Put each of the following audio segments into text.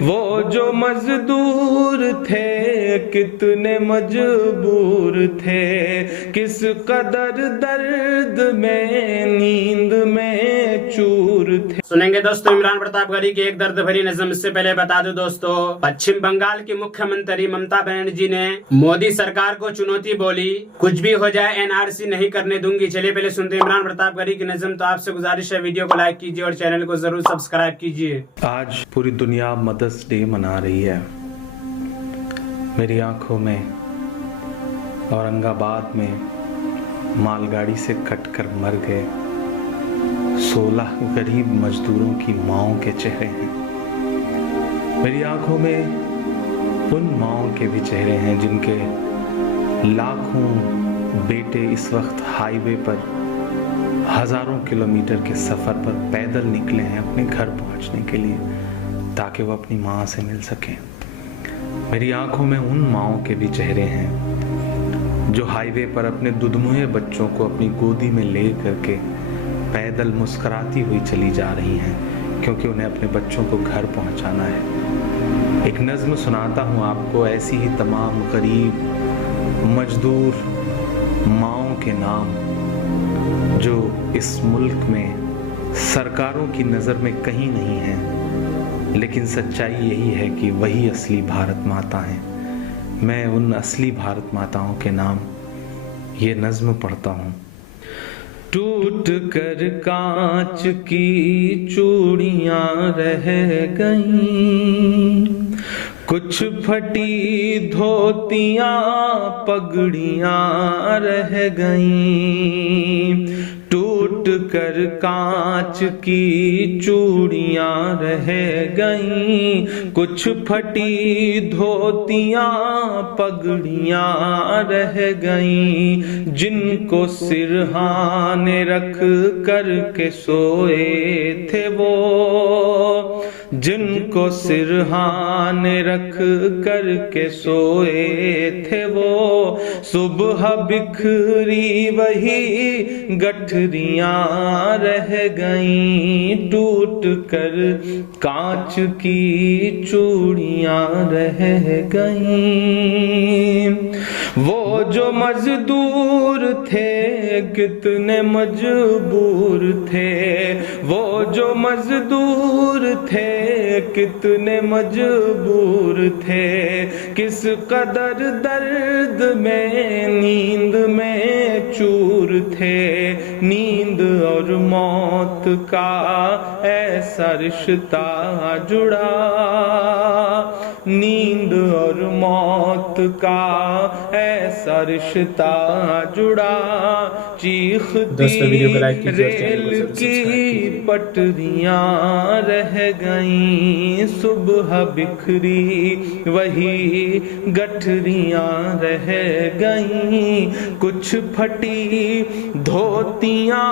وہ جو مزدور تھے کتنے مجبور تھے، کس قدر درد میں نیند میں چور تھے۔ سنیں گے دوستو عمران پرتاپ گڑھی کی ایک درد بھری نظم۔ اس سے پہلے بتا دوں دوستو، پچھم بنگال کی مکھیہ منتری ممتا بنرجی نے مودی سرکار کو چنوتی بولی، کچھ بھی ہو جائے NRC نہیں کرنے دوں گی۔ چلیے پہلے سنتے ہیں عمران پرتاپ گڑھی کی نظم۔ تو آپ سے گزارش ہے ویڈیو کو لائک کیجیے اور چینل کو ضرور سبسکرائب کیجیے۔ آج پوری دنیا مدرس ڈے منا رہی ہے۔ میری آنکھوں میں اورنگ آباد میں مال گاڑی سے کٹ کر مر گئے 16 غریب مزدوروں کی ماؤں کے چہرے ہیں۔ میری آنکھوں میں ان ماؤں کے بھی چہرے ہیں جن کے لاکھوں بیٹے اس وقت ہائی وے پر ہزاروں کلومیٹر کے سفر پر پیدل نکلے ہیں اپنے گھر پہنچنے کے لیے تاکہ وہ اپنی ماں سے مل سکیں۔ میری آنکھوں میں ان ماؤں کے بھی چہرے ہیں جو ہائی وے پر اپنے دودھموئے بچوں کو اپنی گودی میں لے کر کے پیدل مسکراتی ہوئی چلی جا رہی ہیں کیونکہ انہیں اپنے بچوں کو گھر پہنچانا ہے۔ ایک نظم سناتا ہوں آپ کو، ایسی ہی تمام غریب مزدور ماؤں کے نام جو اس ملک میں سرکاروں کی نظر میں کہیں نہیں ہیں، لیکن سچائی یہی ہے کہ وہی اصلی بھارت ماتا ہیں۔ میں ان اصلی بھارت ماتاؤں کے نام یہ نظم پڑھتا ہوں۔ ٹوٹ کر کانچ کی چوڑیاں رہ گئیں، کچھ پھٹی دھوتیاں پگڑیاں رہ گئیں۔ ٹوٹ کر کانچ کی چوڑیاں رہ گئیں، کچھ پھٹی دھوتیاں پگڑیاں رہ گئیں۔ جن کو سرہانے رکھ کر کے سوئے تھے وہ، جن کو سرہانے رکھ کر کے سوئے تھے وہ، صبح بکھری وہی گٹھریاں رہ گئیں۔ ٹوٹ کر کانچ کی چوڑیاں رہ گئیں۔ وہ جو مزدور تھے کتنے مجبور تھے، وہ جو مزدور تھے کتنے مجبور تھے، کس قدر درد میں نیند میں چور تھے۔ نیند اور موت کا ایسا رشتہ جڑا، نیند اور موت کا ایسا رشتہ جڑا، چیختی ریل کی پٹریاں رہ گئیں، صبح بکھری وہی گٹھریاں رہ گئیں، کچھ پھٹی دھوتیاں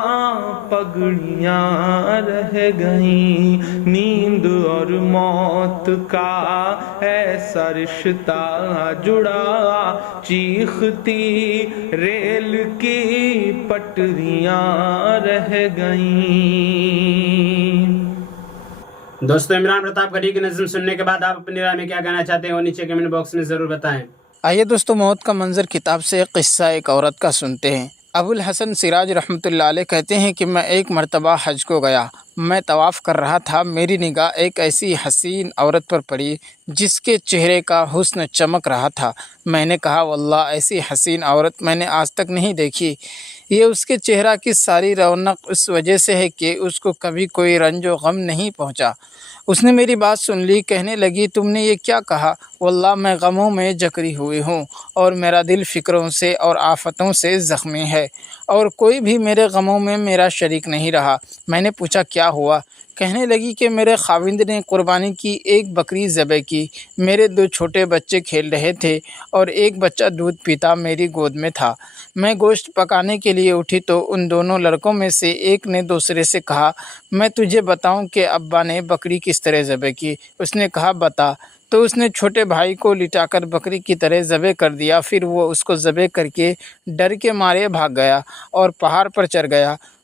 پگڑیاں رہ گئیں۔ نیند اور موت کا ایسا رشتہ جڑا، چیختی ریل کی پٹریاں رہ گئیں۔ دوستو عمران پرتاپ گڑھی کی نظم سننے کے بعد آپ اپنی رائے میں کیا کہنا چاہتے ہیں وہ نیچے کمنٹ باکس میں ضرور بتائیں۔ آئیے دوستو موت کا منظر کتاب سے ایک قصہ ایک عورت کا سنتے ہیں۔ ابو الحسن سراج رحمۃ اللہ علیہ کہتے ہیں کہ میں ایک مرتبہ حج کو گیا، میں طواف کر رہا تھا، میری نگاہ ایک ایسی حسین عورت پر پڑی جس کے چہرے کا حسن چمک رہا تھا۔ میں نے کہا واللہ ایسی حسین عورت میں نے آج تک نہیں دیکھی۔ یہ اس کے چہرہ کی ساری رونق اس وجہ سے ہے کہ اس کو کبھی کوئی رنج و غم نہیں پہنچا۔ اس نے میری بات سن لی، کہنے لگی تم نے یہ کیا کہا؟ واللہ میں غموں میں جکڑی ہوئی ہوں اور میرا دل فکروں سے اور آفتوں سے زخمی ہے اور کوئی بھی میرے غموں میں میرا شریک نہیں رہا۔ میں نے پوچھا کیا ہوا؟ کہنے لگی کہ میرے خاوند نے قربانی کی ایک بکری ذبح کی، میرے 2 چھوٹے بچے کھیل رہے تھے اور ایک بچہ دودھ پیتا میری گود میں تھا۔ میں گوشت پکانے کے لیے اٹھی تو ان دونوں لڑکوں میں سے ایک نے دوسرے سے کہا میں تجھے بتاؤں کہ ابا نے بکری کس طرح ذبح کی؟ اس نے کہا بتا۔ تو اس نے چھوٹے بھائی کو لٹا کر بکری کی طرح ذبح کر دیا، پھر وہ اس کو ذبح کر کے ڈر کے مارے بھاگ گیا اور پہاڑ پر چڑھ گیا۔